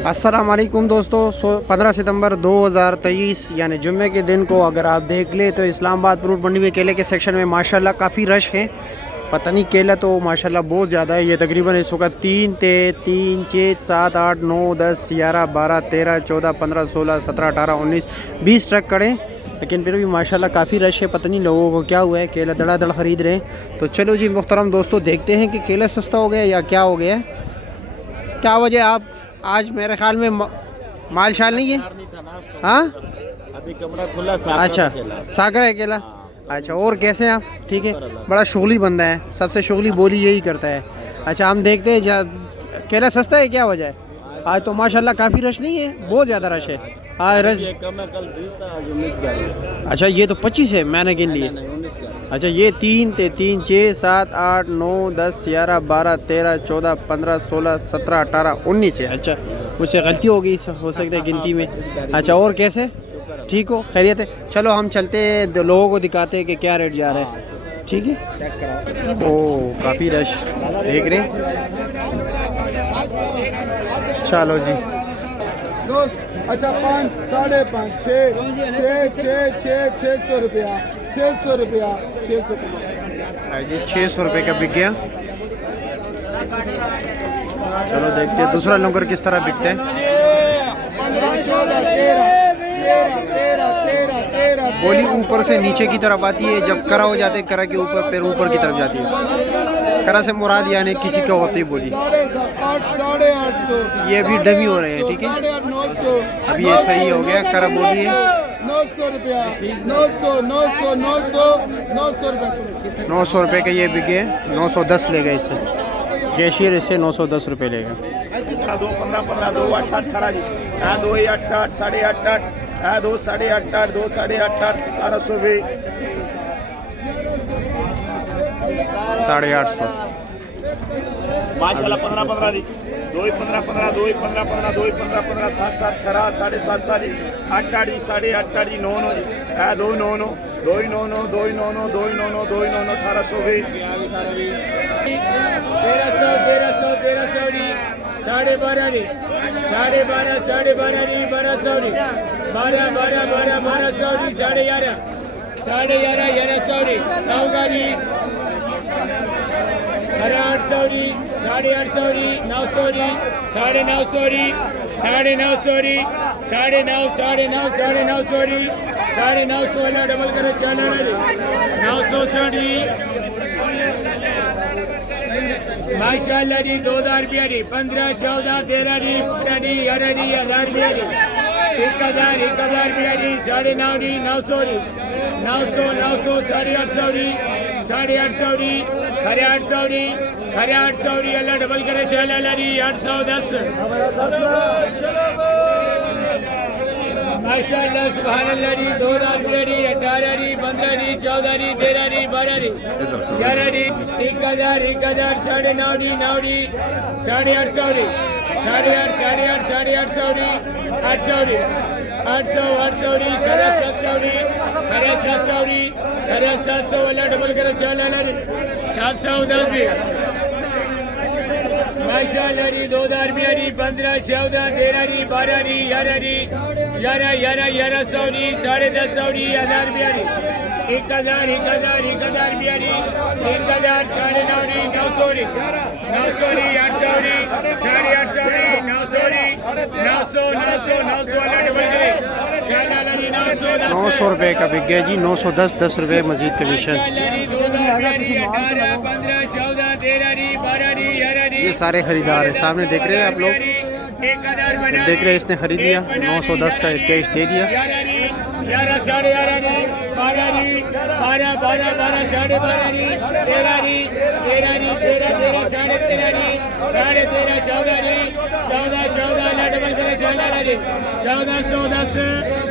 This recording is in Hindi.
अस्सलाम वालेकुम दोस्तों। 15 सितंबर 2023 यानी जुम्मे के दिन को अगर आप देख ले तो इस्लामाबाद फ्रूट मंडी में केले के सेक्शन में माशाल्लाह काफ़ी रश है। पता नहीं केला तो माशाल्लाह बहुत ज़्यादा है। ये तकरीबन इस वक्त 3, 6, 7, 8, 9, 10, 11, 12, 13, 14, 15, 16, 17, 18, 19, 20 ट्रक खड़े, लेकिन फिर भी माशाल्लाह काफ़ी रश है। पता नहीं लोगों को क्या हुआ है, केला धड़ाधड़ ख़रीद रहे हैं। तो चलो जी मुहतरम दोस्तों, देखते हैं कि केला सस्ता हो गया या क्या हो गया है, क्या वजह। आप आज मेरे ख्याल में माल शाल नहीं है। हाँ अभी कमरा खुला। अच्छा, सागर है केला। अच्छा, और कैसे हैं आप? ठीक है, बड़ा शुगली बंदा है, सबसे शुगली बोली यही करता है। अच्छा, हम देखते हैं केला सस्ता है, क्या वजह है? आज तो माशाल्लाह काफ़ी रश नहीं है, बहुत ज़्यादा रश है आज। रश कम है, कल 20 था, आज 19 गाड़ी। अच्छा, ये तो 25 है, मैंने गिन लिए। 19 गाड़ी। अच्छा, ये 3, 6, 7, 8, 9, 10, 11, 12, 13, 14, 15, 16, 17, 18, 19 है। अच्छा, मुझसे गलती हो गई, हो सकता है गिनती में। अच्छा, और कैसे? ठीक हो, खैरियत है? चलो हम चलते हैं, लोगों को दिखाते हैं कि क्या रेट जा रहा है। ठीक है। ओह, काफ़ी रश देख रहे हैं। चलो जी अच्छा, 5, 5.5, 600 रुपया, 600 रुपया, 600 रुपया जी। 600 रुपये का बिक गया। चलो देखते हैं दूसरा लंगर किस तरह बिकते हैं। 15, 14, 13, 13, गोली ऊपर से नीचे की तरफ आती है, जब करा हो जाते हैं करा के ऊपर, फिर ऊपर की तरफ जाती है। करा से मुराद यानी किसी का होती बोली। 850, ये भी डमी हो रहे हैं। ठीक है, 900, अब ये सही हो गया। करा बोली है 900 रुपया, 900, 900, 900, 900 रुपया। 900 रुपये का ये बिक गए। 910 ले गए इससे, कैशियर इससे 910 रुपये लेगा। 2, 15, 15, 2, 8, 8 खरा जी। 2, 8, 8, 8.5, 2, 8.5, 8, 2, 8.5, 1700 भी। 850। माशाल्लाह 15, 15 जी। 2, 15, 15, 2, 15, 15, 2, 15, 15, 7, 7 खरा, 7.5, 7 जी। 8, 8, 8.5, 9, 9 जी। 2, 9, 9, 2, 9, 9, 2, 9, 9, 2, 9, 9, 2, 9, 1800 भी। 1300 जी, 12.5 जी, 12.5 जी, 1200 जी, 1200 जी, 1200 जी, 11.5 1100 जी, 9 जी, 800 जी, 850 जी, 900 जी, 950 जी, 950 जी, 950 जी, 950 वाला डबल करो, 960 जी। माशाल्लाह जी, 2000 रुपया जी। 15, 14, 13 जी, 15 जी, 11 जी, 1000 रुपया जी। 1000 रुपया जी। 9.5 जी, 900 जी, 900, 850 जी, 850 जी, 850 जी, 850 जी, अल्लाह डबल करे, चल अल्लाह जी। 810 माशाल्लाह, सुभान अल्लाह जी। 2000 रुपया जी, 18 जी, 15 जी, 14 जी, 13 जी, 12 जी, 11 जी, 1000, 9.5 जी, 9 जी, 850 जी, 850 जी, 800 जी, 800 जी, 700 जी, 700 जी, 700 वाला डबल करो, चल अल्लाह जी। 710 जी। माशाल्लाह जी, 2000 रुपया जी। 15, 14, 13 जी, 12 जी, 11 जी, 1100 जी, 1050 जी, 1000 रुपया जी। 1000 रुपया जी। 1000, 9.5 जी, 900 जी, 900 जी, 800 जी, 850 जी, 900 जी, 900 वाला डबल करे, 900 रुपये का बिक गया जी। 910, 10 रुपये मजीद कमीशन। 18, 15, 14, 13 जी, 12 जी, 11 जी, ये सारे खरीदार हैं, सामने देख रहे हैं आप लोग। 1000 देख रहे हैं, इसने खरीद लिया। 910 का कैश दे दिया। 11, 11.5 जी, 12 जी, 12, 12.5 जी, 13 जी, 13 जी, 13, 13.5 जी, 13.5, 14 जी, 14 अल्लाह डबल करे, 14 जी, 1410।